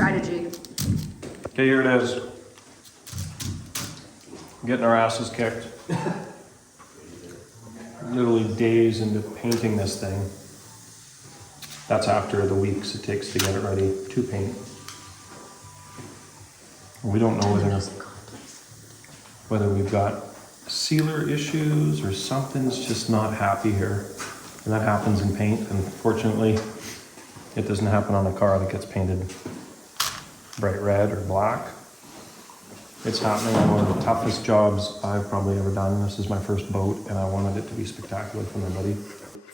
strategy. Okay, here it is. Getting our asses kicked. Literally days into painting this thing. That's after the weeks it takes to get it ready to paint. We don't know whether we've got sealer issues or something's just not happy here. And that happens in paint, and fortunately, it doesn't happen on a car that gets painted bright red or black. It's happening on one of the toughest jobs I've probably ever done. This is my first boat, and I wanted it to be spectacular for my buddy.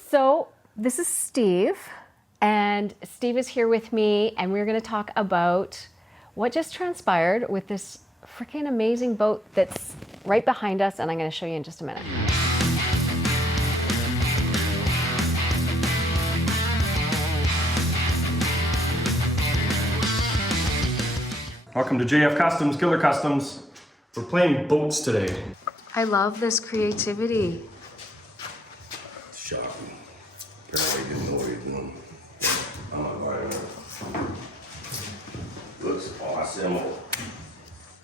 So this is Steve, and Steve is here with me, and we're going to talk about what just transpired with this freaking amazing boat that's right behind us, and I'm going to show you in just a minute. Welcome to JF Customs, Killer Customs. We're playing boats today. I love this creativity. Shocking. Apparently he didn't know what he was doing. I'm not buying it. Looks awesome.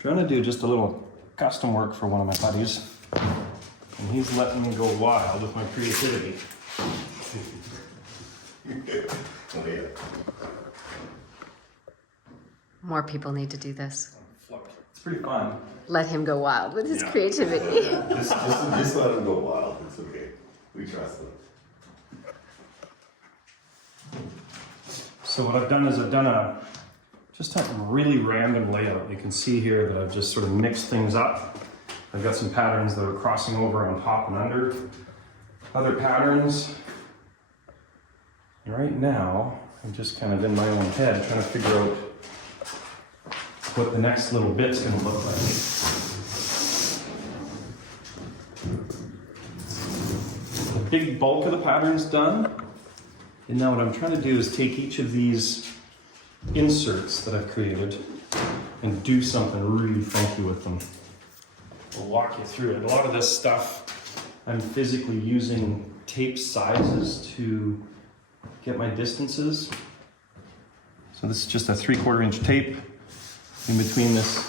Trying to do just a little custom work for one of my buddies. And he's letting me go wild with my creativity. Oh yeah. More people need to do this. It's pretty fun. Let him go wild with his creativity. Just let him go wild. It's okay. We trust him. So what I've done is I've done just a really random layout. You can see here that I've just sort of mixed things up. I've got some patterns that are crossing over on top and under. Other patterns. And right now, I'm just kind of in my own head trying to figure out what the next little bit's going to look like. The big bulk of the pattern's done. And now what I'm trying to do is take each of these inserts that I've created and do something really funky with them. I'll walk you through it. A lot of this stuff, I'm physically using tape sizes to get my distances. So this is just a 3/4 inch tape in between this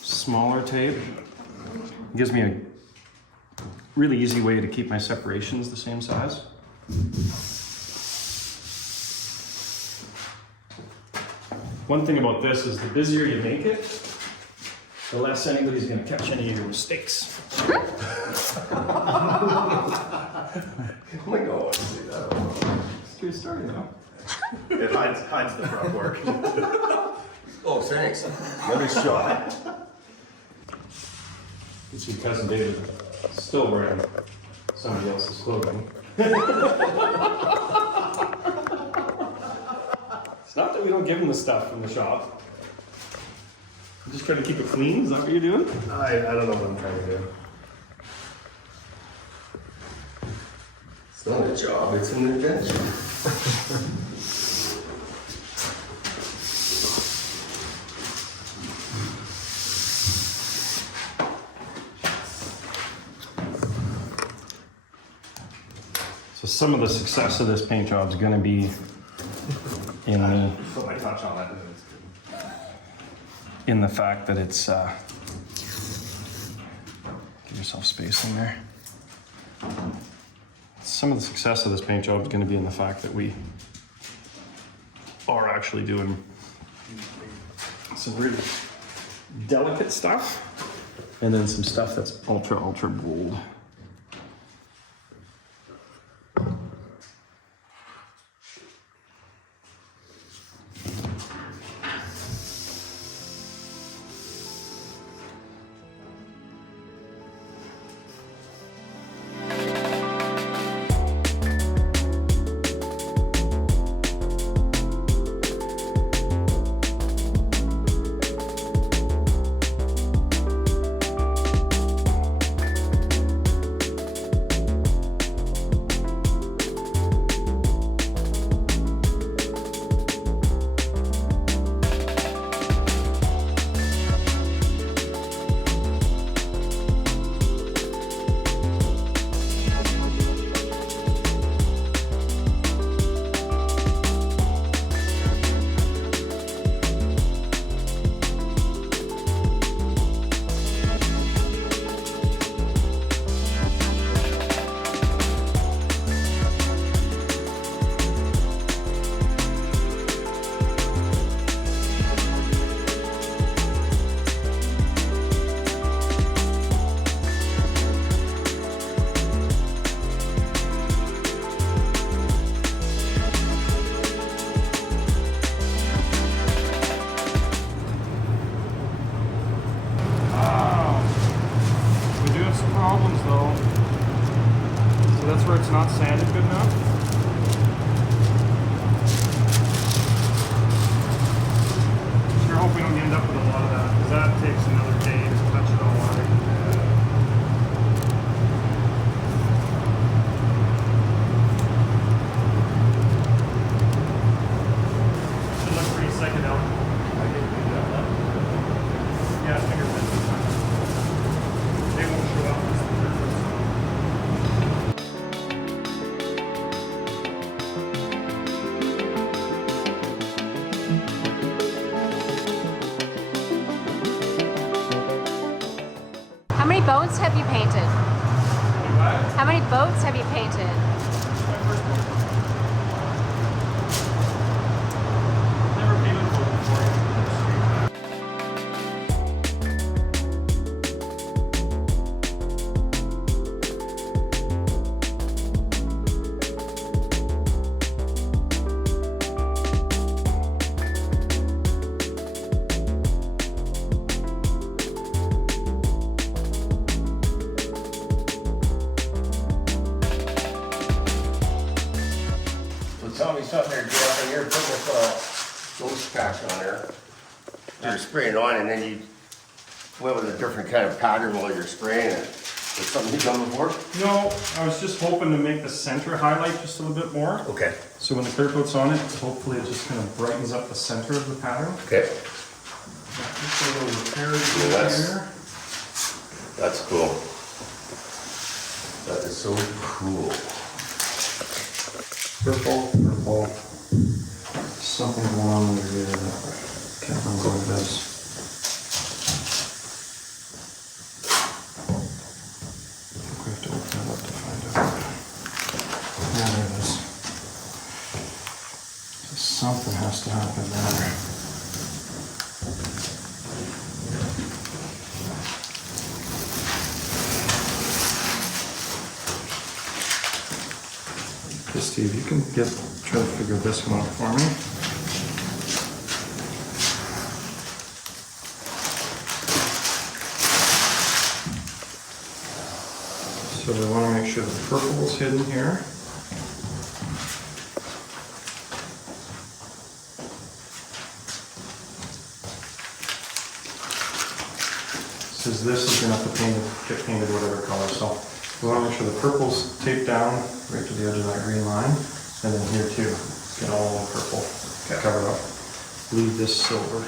smaller tape. It gives me a really easy way to keep my separations the same size. One thing about this is the busier you make it, the less anybody's going to catch any of your mistakes. Oh my God, I see that. It's a true story though. It hides the front work. Oh, thanks. Another shot. You see cousin David still wearing somebody else's clothing. It's not that we don't give him the stuff from the shop. I'm just trying to keep it clean. Is that what you're doing? I don't know what I'm trying to do. It's not a job, it's an adventure. So some of the success of this paint job is going to be in the Put my touch on it. in the fact that it's give yourself space in there. Some of the success of this paint job is going to be in the fact that we are actually doing some really delicate stuff and then some stuff that's ultra bold. boats have you painted? How many boats have you painted? Never painted one before. So tell me something there, Jeff, when you're putting this ghost patch on there, you're spraying on and then you went with a different kind of pattern while you're spraying it. Is something you've done before? No, I was just hoping to make the center highlight just a little bit more. Okay. So when the clear coat's on it, hopefully it just kind of brightens up the center of the pattern. Okay. Just a little repair that's- here. That's cool. That is so cool. Purple. Something going on under here that I can't remember what it is. I think we have to open it up to find out. Yeah, there it is. So something has to happen there. Okay, Steve, you can try to figure this one out for me. So we want to make sure the purple is hidden here. Says this is going to have to get painted whatever color, so we want to make sure the purple's taped down right to the edge of that green line, and then here too, get all the purple covered up. Leave this silver.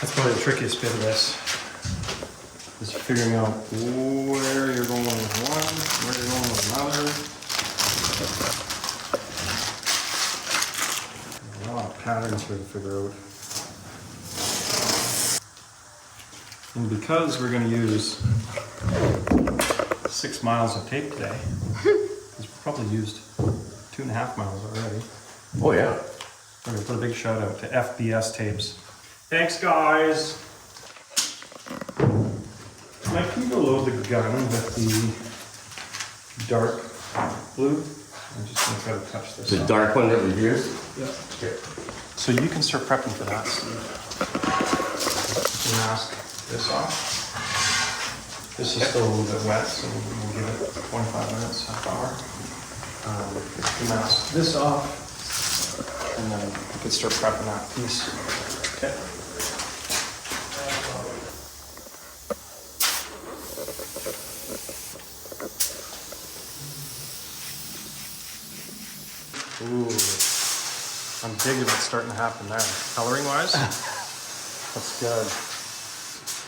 That's probably the trickiest bit of this, is figuring out where you're going with one, where you're going with another. A lot of patterns here to figure out. And because we're going to use 6 miles of tape today, because we probably used 2.5 miles already, Oh, yeah. we're going to put a big shout out to FBS tapes. Thanks, guys! Mike, can you go load the gun with the dark blue? I'm just going to try to touch this The up. dark one that we used? Yeah. Okay. So you can start prepping for that, Steve. You can mask this off. This is still a little bit wet, so we'll give it 25 minutes, half hour. You can mask this off, and then you can start prepping that piece. Okay. Ooh, I'm digging what's starting to happen there. Coloring wise, that's good.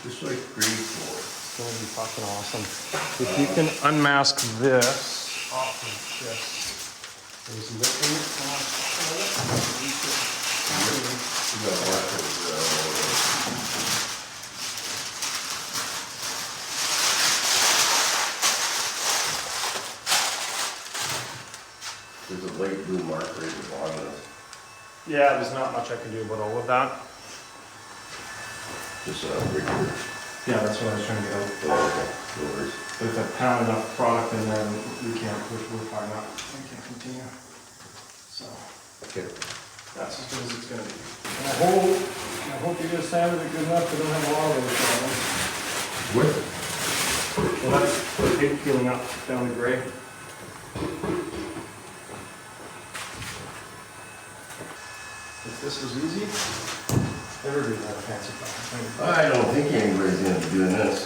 Just like green floor. It's gonna be fucking awesome. If you can unmask this off of this, there's lifting it off. You got markers, there's a light blue marker at the bottom of it. Yeah, there's not much I can do about all of that. Just right here. Yeah, that's what I was trying to get out. Oh, okay. No worries. But if I pound enough product in there, we can't push, we're fine up. We can continue. So. Okay. That's as good as it's gonna be. And I hope you guys sanded it good enough so we don't have a lot of those problems. What? Well, that's the big peeling up down the gray. If this was easy, everybody had a fancy car. I don't think anybody's gonna be doing this.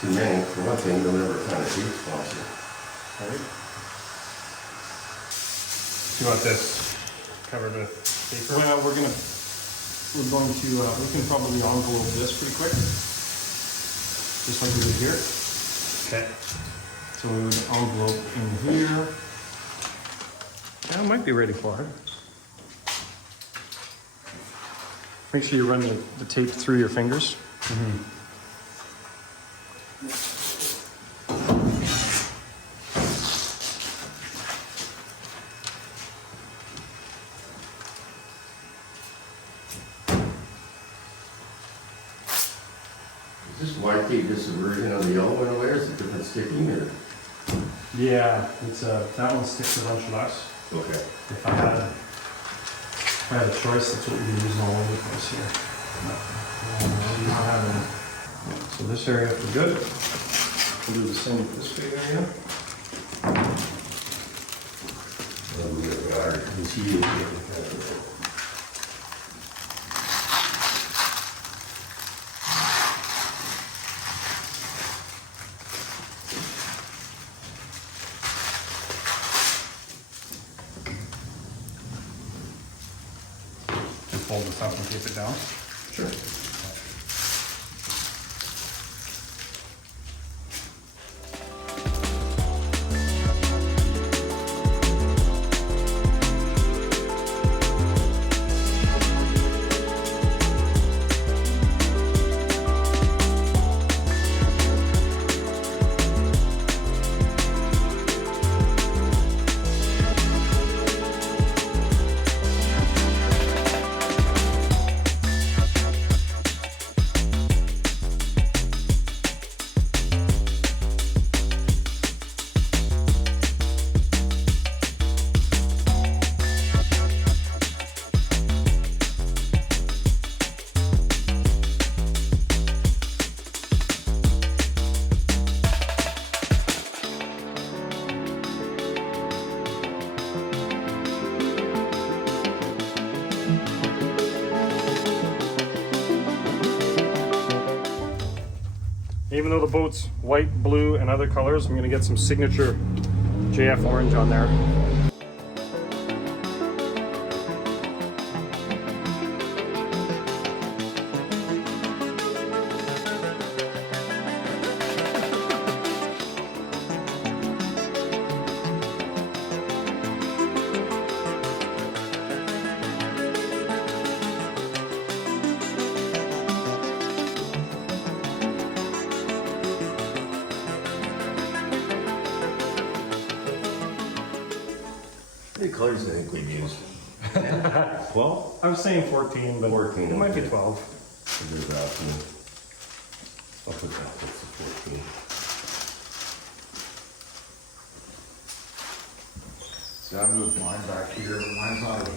Too many. For one thing, they'll never find a tape sponsor. Right? Do you want this covered with paper? Well, we're going to, we can probably envelope this pretty quick. Just like we did here. Okay. So we would envelope in here. Yeah, it might be ready for it. Make sure you run the tape through your fingers. why take this version of the yellow one away? Is it different sticking or? Yeah, it's that one sticks a bunch less. Okay. If I had a choice, that's what we'd be using all over the place here. We don't have any. So this area we're good. We'll do the same with this big area. Fold this up and tape it down. Sure. Even though the boat's white, blue, and other colors, I'm gonna get some signature JF orange on there. How many colors do you think we've used? Well, I was saying 14, but 14, it might be okay. 12. There's that one. I'll put that, that's the 14. See, I moved mine back here, but mine's not over now.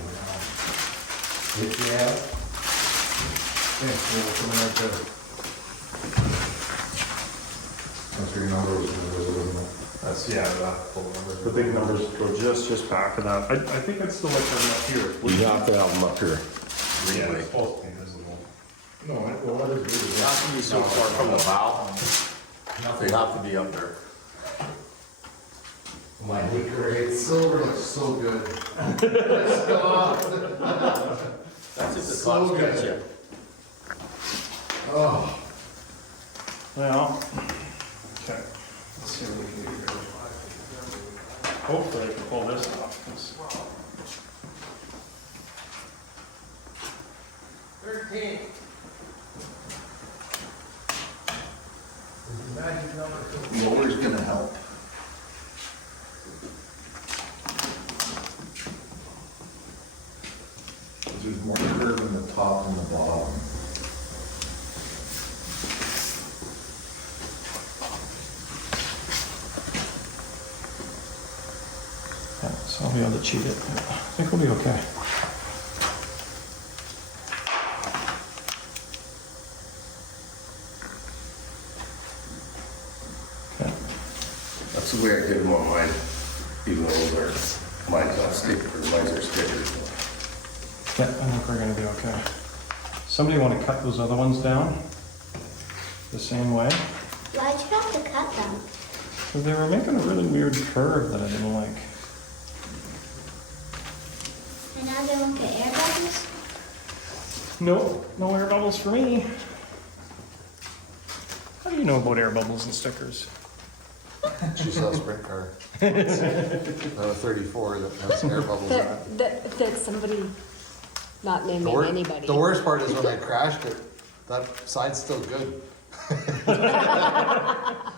Yeah. Yeah, we'll come right there. That's your numbers, isn't it? That's, yeah, that full number. The big numbers go just back of that. I think I'd still like them up here. You have to have them up here. Yeah, Greenway. it's supposed to be visible. No, well, what is it? They have to be so far from the bow. They have to be up there. My great silver looks so good. That's if the So cloud's good. gonna chip. Oh, Well, okay. Let's see what we can do here. Hopefully I can pull this off. 'Cause 13. lower's gonna help. There's more curve in the top than the bottom. Yeah, so I'll be able to cheat it. I think we'll be okay. Okay. That's the way I did them on mine. Even though they're, mine's not sticker, mine's are stickers. Yeah, I think we're gonna be okay. Somebody want to cut those other ones down the same way? Why'd you have to cut them? Because they were making a really weird curve that I didn't like. And now they won't get air bubbles? Nope, no air bubbles for me. How do you know about air bubbles and stickers? She saw a sprint car. 34 that has air bubbles in it. That somebody, not naming The wor- anybody. The worst part is when I crashed it, that side's still good.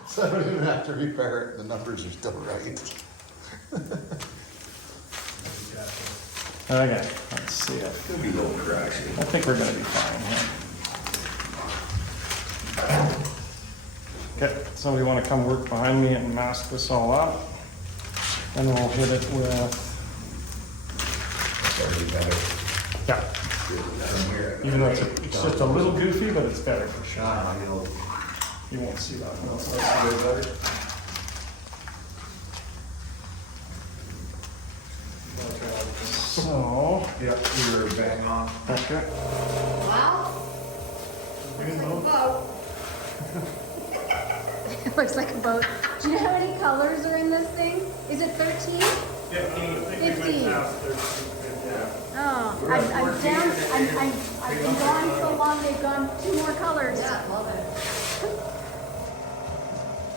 So I don't even have to repair it, the numbers are still right. Okay, let's see it. Could be no crashing. I think we're gonna be fine here. Okay, somebody want to come work behind me and mask this all up? And we'll hit it with, yeah. Even though it's just a little goofy, but it's better for sure. You won't see that. No, so that's way better. So, Yeah, you're bang on. okay. Wow. It looks like a boat. Do you know how many colors are in this thing? Is it 13? 15. Oh, I'm down. I've been gone so long, they've gone 2 more colors. Yeah, love it.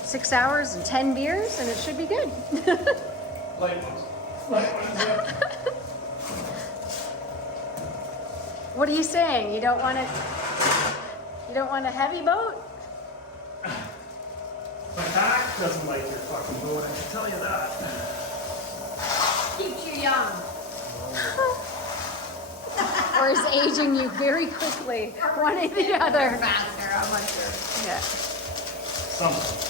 6 hours and 10 beers, and it should be good. What are you saying? You don't want a heavy boat? My back doesn't like your fucking boat, I can tell you that. Keeps you young. Or is aging you very quickly? One or the other. Faster, I'm not sure. Yeah. Something.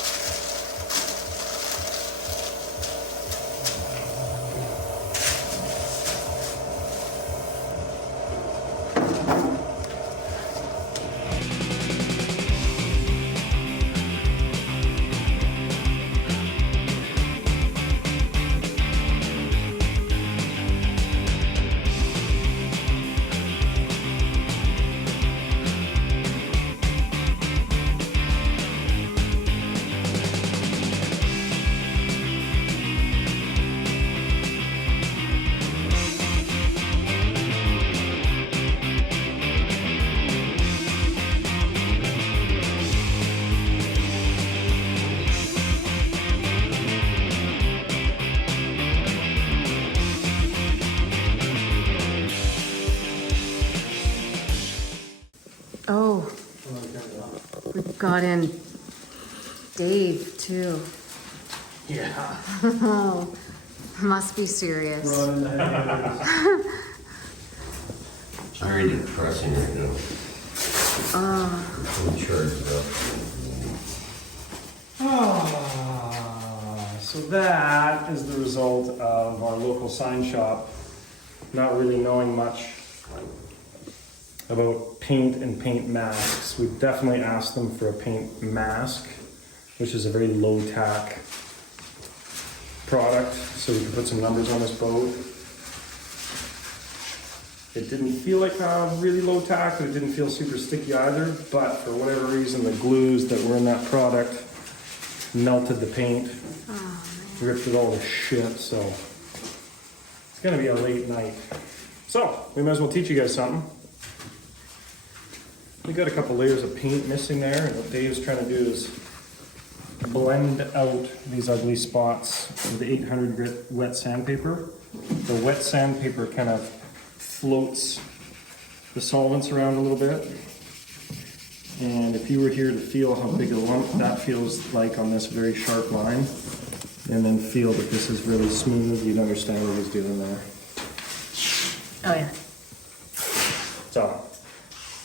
Oh, we've got in Dave too. Yeah. Oh, must be serious. It's very depressing right now. I'm charged up. So that is the result of our local sign shop not really knowing much about paint and paint masks. We've definitely asked them for a paint mask, which is a very low tack product, so we can put some numbers on this boat. It didn't feel like really low tack, but it didn't feel super sticky either, but for whatever reason, the glues that were in that product melted the paint, ripped it all to shit, so it's gonna be a late night. So, we might as well teach you guys something. We got a couple layers of paint missing there, and what Dave's trying to do is blend out these ugly spots with the 800 grit wet sandpaper. The wet sandpaper kind of floats the solvents around a little bit. And if you were here to feel how big a lump that feels like on this very sharp line, and then feel that this is really smooth, you'd understand what he's doing there. Oh yeah. So,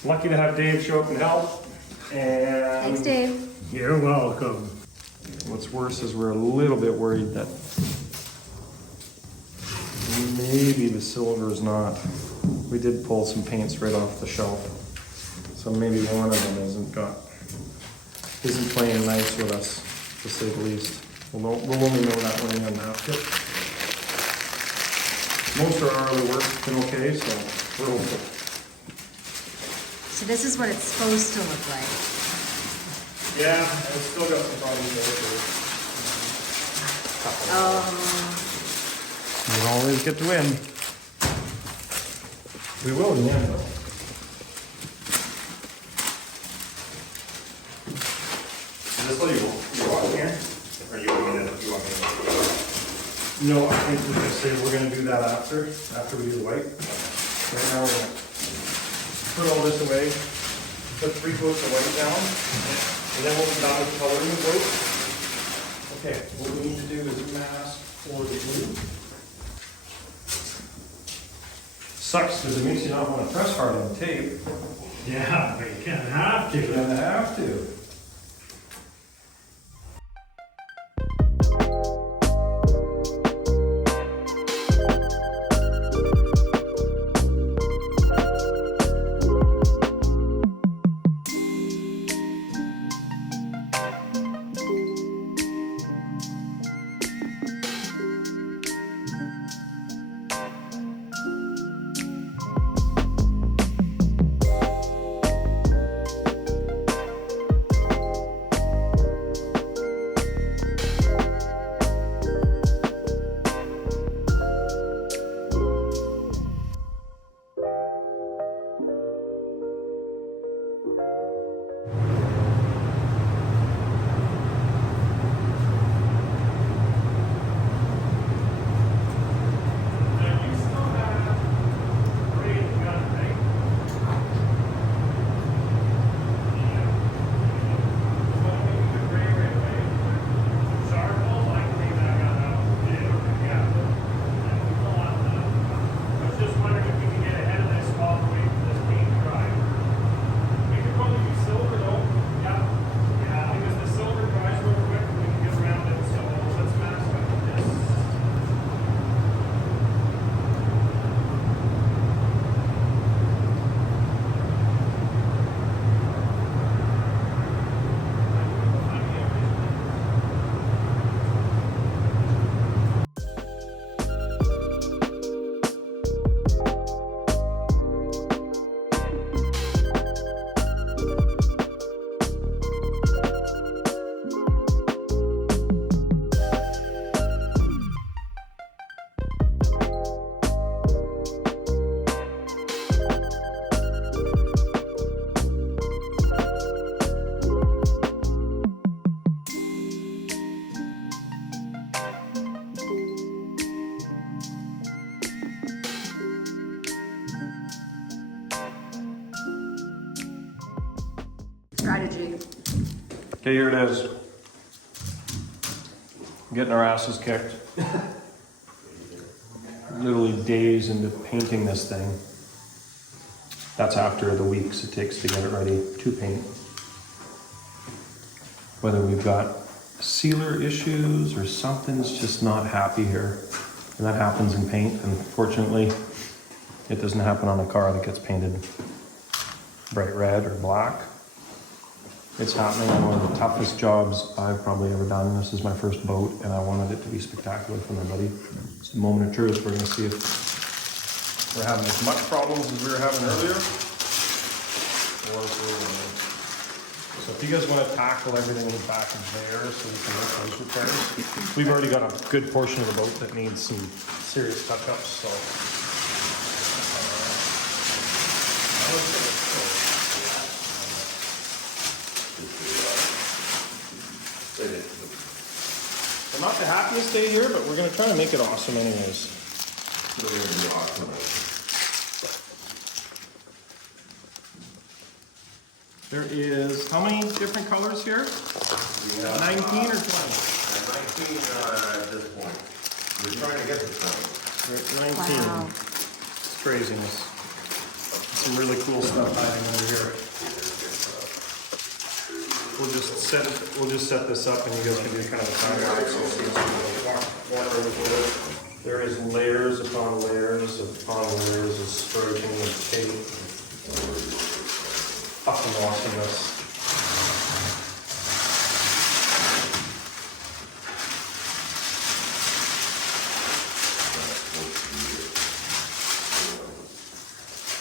lucky to have Dave show up and help. And Thanks, Dave. you're welcome. What's worse is we're a little bit worried that maybe the silver is not. We did pull some paints right off the shelf, so maybe one of them isn't playing nice with us, to say the least. We'll only know that when we unmask it. Most of our early work's been okay, so we're hopeful. So this is what it's supposed to look like. Yeah, I've still got some problems there. Oh, You always get to win. We will in the end, though. Is this what you want here? Or you want me to? No, I think we're gonna say we're gonna do that after we do the white. Right now, we're gonna put all this away, put 3 coats of white down, and then we'll be done with coloring the boat. Okay, what we need to do is mask for the blue. Sucks because it makes you not want to press hard on the tape. Yeah, but you kind of have You're to. gonna have to. strategy. Okay, here it is. Getting our asses kicked. Literally days into painting this thing. That's after the weeks it takes to get it ready to paint. Whether we've got sealer issues or something's just not happy here. And that happens in paint, and fortunately, it doesn't happen on a car that gets painted bright red or black. It's happening on one of the toughest jobs I've probably ever done. This is my first boat, and I wanted it to be spectacular for my buddy. It's the moment of truth. We're gonna see if we're having as much problems as we were having earlier, or if we're winning. So if you guys want to tackle everything in the back of there so we can make those repairs. We've already got a good portion of the boat that needs some serious touch-ups, so. I'm not the happiest day here, but we're going to try to make it awesome anyways. There is, how many different colors here? 19 or 20? 19 at this point. We're trying to get to 20. We're at 19. Wow. It's craziness. Some really cool stuff hiding over here. We'll just set this up and you guys can do kind of a time lapse. Walk over here. There is layers upon layers upon layers of striking and tape. Fucking awesomeness.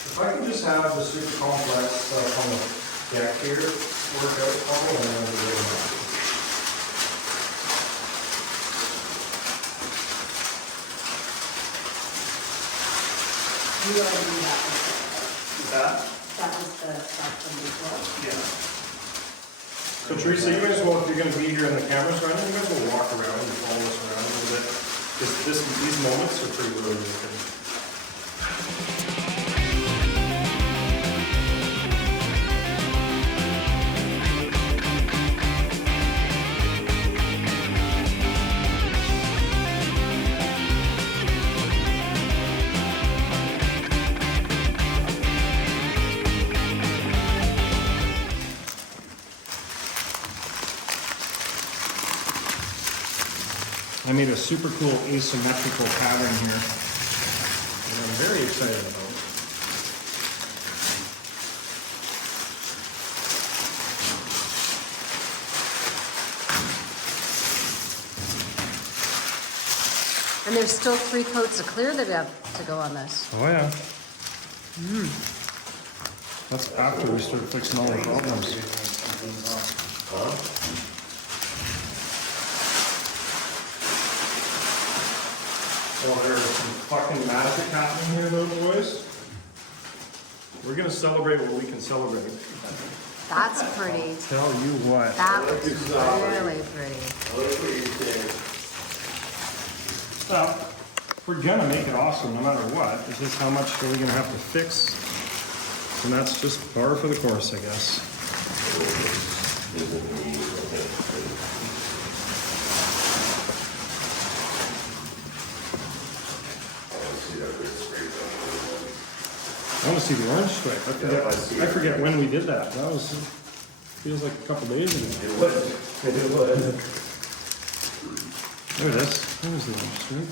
If I can just have the super complex stuff on the deck here work out for me, and then we'll be able to. You already knew that was That? that was the stuff from before. Yeah. So Teresa, you guys will, if you're gonna be here in the cameras running, you guys will walk around and follow us around a little bit. These moments are pretty really good. I made a super cool asymmetrical pattern here that I'm very excited about. And there's still 3 coats of clear that have to go on this. Oh yeah. That's after we start fixing all the problems. So there's some fucking magic happening here though, boys. We're gonna celebrate what we can celebrate. That's pretty. Tell you what. That looks really pretty. Well, we're gonna make it awesome no matter what. It's just how much are we gonna have to fix? And that's just par for the course, I guess. I want to see the orange stripe. I forget when we did that. That was, feels like a couple days ago. It was. There it is. There's the orange stripe.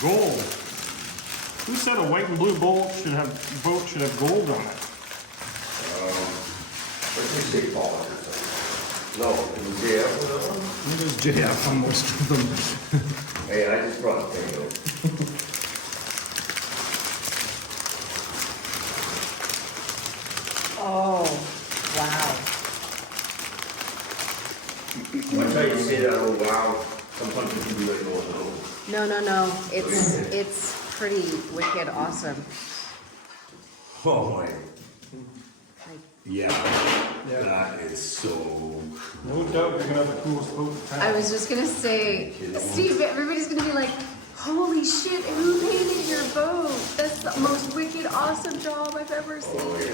Gold. Who said a white and blue boat should have gold on it? What did you say, Paul? No, it was JF with that one? There's JF on most of them. Hey, I just brought a thing out. Oh, wow. Every time you say that, oh wow, sometimes you can be like, oh no. No. It's pretty wicked awesome. Oh my, Like, yeah, that is so. No doubt you're gonna have the coolest boat in town. I was just gonna say, Steve, everybody's gonna be like, Holy shit, who painted your boat? That's the most wicked awesome job I've ever seen. Oh, yeah.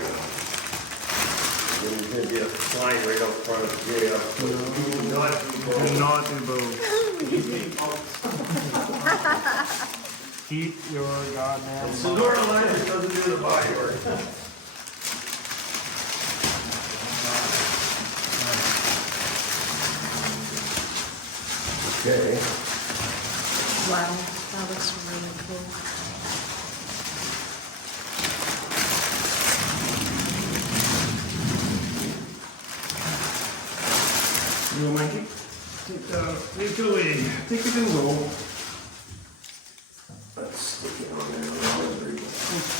Then you're gonna get a flying right out front of the jail. Do not do both. Keep your goddamn. Sonora Liners doesn't do the body work. Okay. Wow, that looks really cool. You know, Mikey? Take it away. Take it and roll. Let's stick it on there.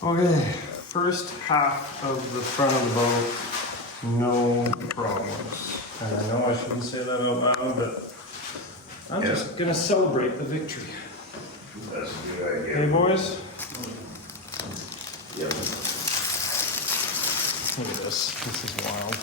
Okay, first half of the front of the boat, no problems. And I know I shouldn't say that out loud, but I'm just gonna celebrate the victory. That's a good idea. Hey, boys? Yep. Look at this. This is wild.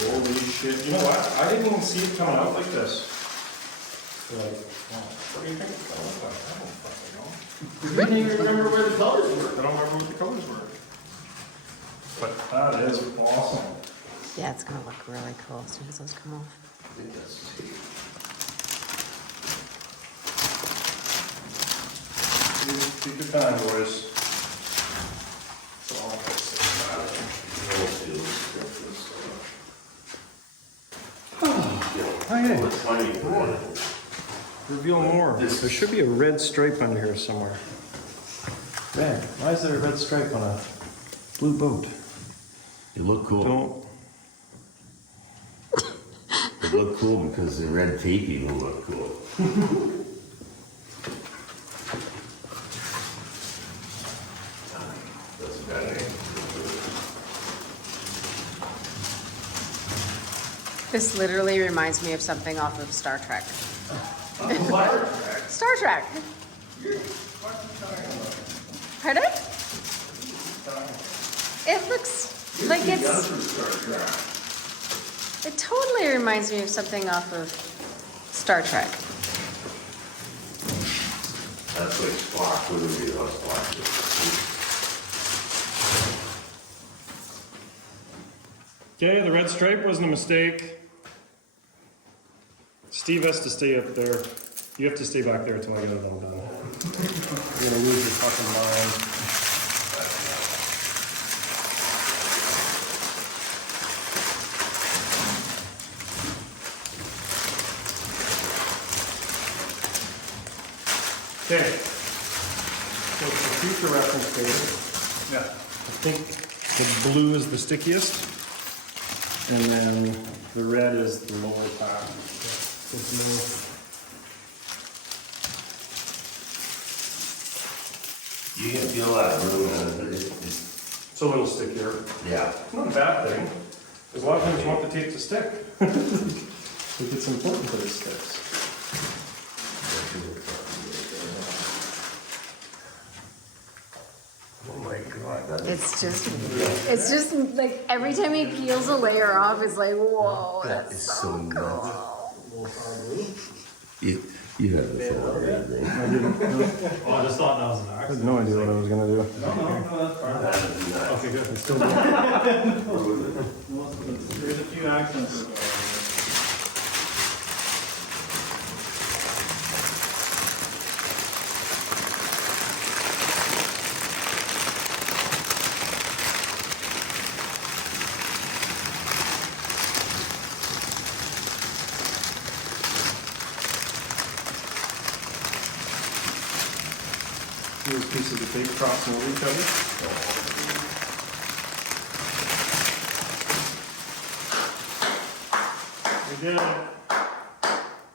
Holy shit. You know what? I didn't even see it coming out like this. Like, what do you think it's gonna look like? I don't fucking know. You didn't even remember where the colors were. I don't remember what the colors were. But that is awesome. Yeah, it's gonna look really cool as soon as those come off. I think that's tape. Take your time, boys. So I'll fix Okay, It's funny. reveal more. There should be a red stripe under here somewhere. Man, why is there a red stripe on a blue boat? It looked cool. Don't. It looked cool because the red tape even looked cool. That's a bad name. This literally reminds me of something off of Star Trek. What? Star Trek. Pardon? It looks like it's. It totally reminds me of something off of Star Trek. That's like Spock, wouldn't be how Spock is. Okay, the red stripe wasn't a mistake. Steve has to stay up there. You have to stay back there until I get it all done. You're gonna lose your fucking mind. Okay. So for future reference data, I think the blue is the stickiest, and then the red is the lower pack. There's You can feel that room, it's a little stickier. yeah. Not a bad thing, because a lot of times you want the tape to stick. Like it's important that it sticks. Oh my God, that is. It's just like every time he peels a layer off, it's like, whoa, That that's is so so cool. You have the full thing. Oh, I just thought that was an I had accident. no idea what I was gonna do. No, that's fine. That is nuts. Okay, good. It's still good. There's a few accidents. those pieces of tape crossing over each other. We did it.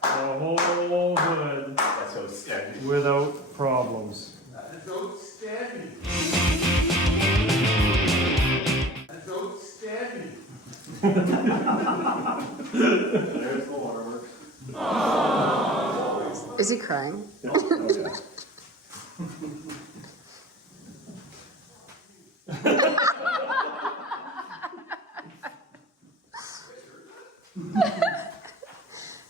The whole hood That's outstanding. without problems. That is outstanding. That's outstanding. There's the waterworks. Is he crying?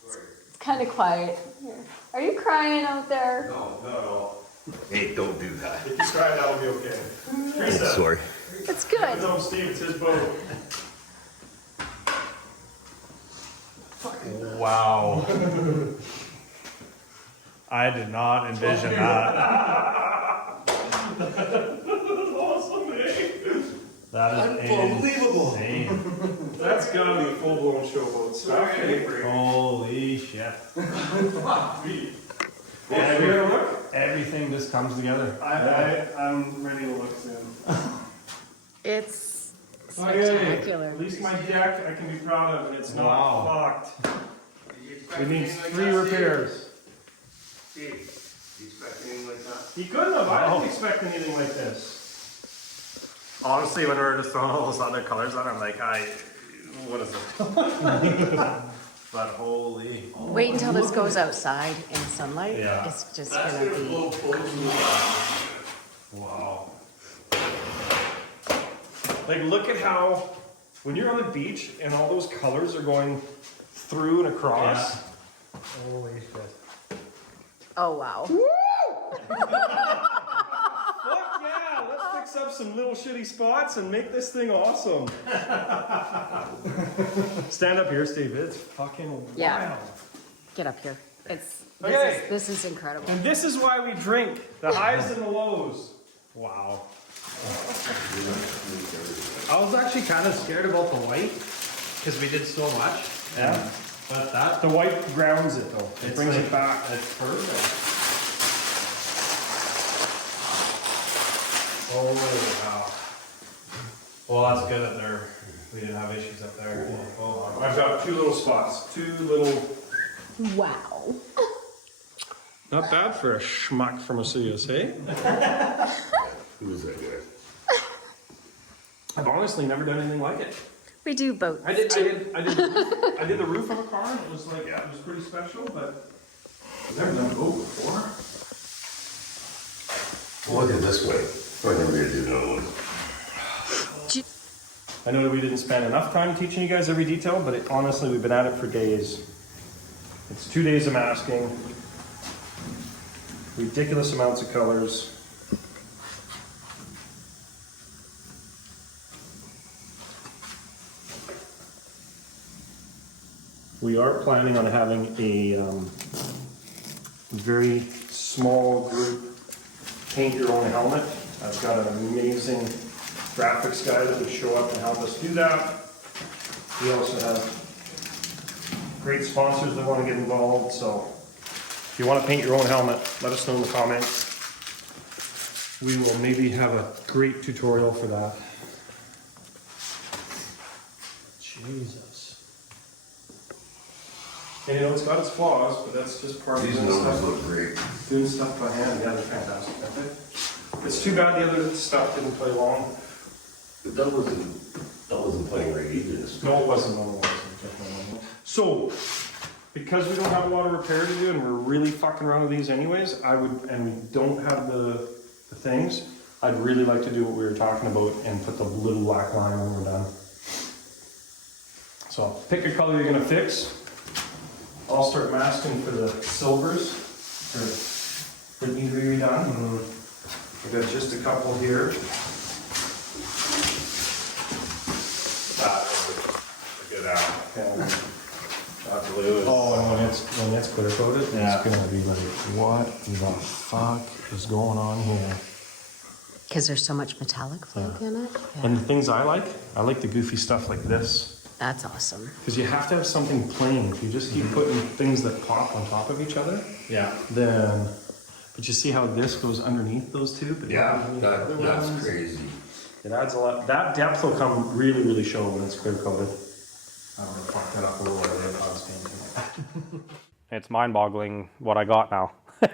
It's kind of quiet here. Are you crying out there? No, not at all. Hey, don't do that. If you try, that'll be okay. Teresa, Sorry. It's good. no, Steve, it's his boat. Wow. I did not envision that. Awesome, eh? That is Unbelievable. insane. That's gotta be full-blown showboat stuff. Holy shit. Everything just comes together. I'm ready to look soon. It's Okay, spectacular. at least my deck I can be proud of. It's not fucked. Did you expect It needs anything like 3 that, repairs. Steve? Did you expect anything like that? He couldn't have. I didn't expect anything like this. Honestly, when we were just throwing all those other colors on, I'm like, what is this? But holy. Wait until this goes outside in sunlight. Yeah. It's just gonna be. Wow. Like, look at how, when you're on the beach and all those colors are going through and across. Holy shit. Oh wow. Fuck yeah, let's fix up some little shitty spots and make this thing awesome. Stand up here, Steve. It's fucking wild. Yeah. Get up here. It's Okay. this is incredible. And this is why we drink. The highs and the lows. Wow. I was actually kind of scared about the white because we did so much. Yeah. But that, The white grounds it though. It It's brings like- it back. it's perfect. Oh wow. Well, that's good that there we didn't have issues up there. Oh, I've got 2 little spots. 2 little. Wow. Not bad for a schmuck from OSOYOOS, hey? Who's that guy? I've honestly never done anything like it. We do boats. I did the roof of a car and it was like, yeah, it was pretty special, but I've never done a boat before. Look at this way. I never did do another one. I know that we didn't spend enough time teaching you guys every detail, but honestly, we've been at it for days. It's 2 days of masking, ridiculous amounts of colors. We are planning on having a very small group paint your own helmet. I've got an amazing graphics guy that would show up and help us do that. We also have great sponsors that want to get involved, so if you want to paint your own helmet, let us know in the comments. We will maybe have a great tutorial for that. Jesus. And you know, it's got its flaws, but that's just part of These doing numbers stuff. look great. Doing stuff by hand, yeah, they're fantastic, aren't they? It's too bad the other stuff didn't play long. But that wasn't playing right either. This No, it wasn't, no, it wasn't, definitely wasn't. So, because we don't have a lot of repair to do and we're really fucking around with these anyways, and we don't have the things, I'd really like to do what we were talking about and put the little black line when we're done. So, pick a color you're gonna fix. I'll start masking for the silvers, for need to be redone. I've got just a couple here. Look at that. Okay. That blue is. Oh, and when it's clear coated, Yeah. it's gonna be like, what the fuck is going on here? Because there's so much metallic flake in it. And the things I like the goofy stuff like this. That's awesome. Because you have to have something plain. If you just keep putting things that pop on top of each other, yeah. then, But you see how this goes underneath those two? But Yeah, not the other that's ones? crazy. It adds a lot. That depth will come really show when it's clear coated. I'm gonna fuck that up a little bit. It's mind-boggling what I got now. It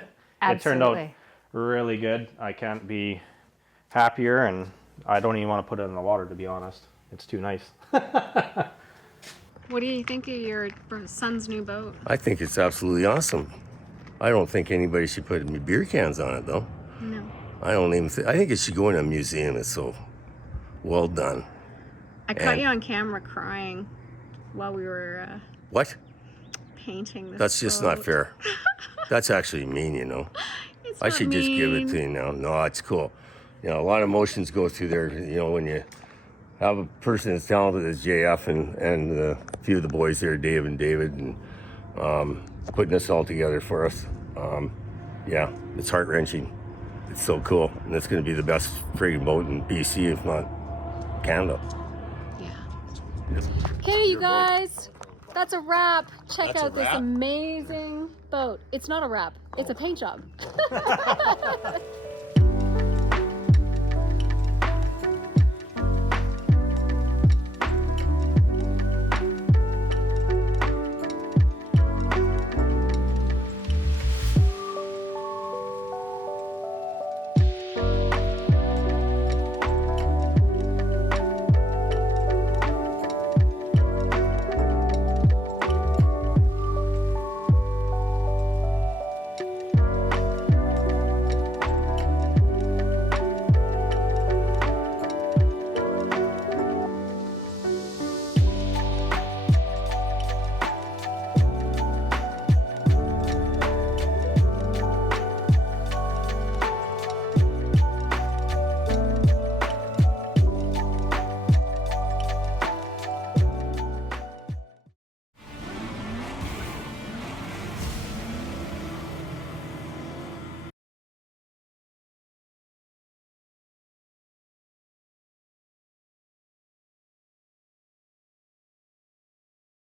turned out Absolutely. really good. I can't be happier, and I don't even want to put it in the water, to be honest. It's too nice. What do you think of your son's new boat? I think it's absolutely awesome. I don't think anybody should put any beer cans on it, though. No. I don't even I think it should go in a museum. It's so well done. I caught you on camera crying while we were What? painting this That's just boat. not fair. That's actually mean, you know. It's I not should just give it mean. to you now. No, it's cool. You know, a lot of emotions go through there, you know, when you have a person as talented as JF and a few of the boys there, Dave and David, and putting this all together for us. Yeah, it's heart-wrenching. It's so cool. And it's going to be the best friggin' boat in BC, if not Canada. Yeah. Okay, you guys. That's a wrap. Check That's a out this wrap? amazing boat. It's not a wrap. It's a paint job.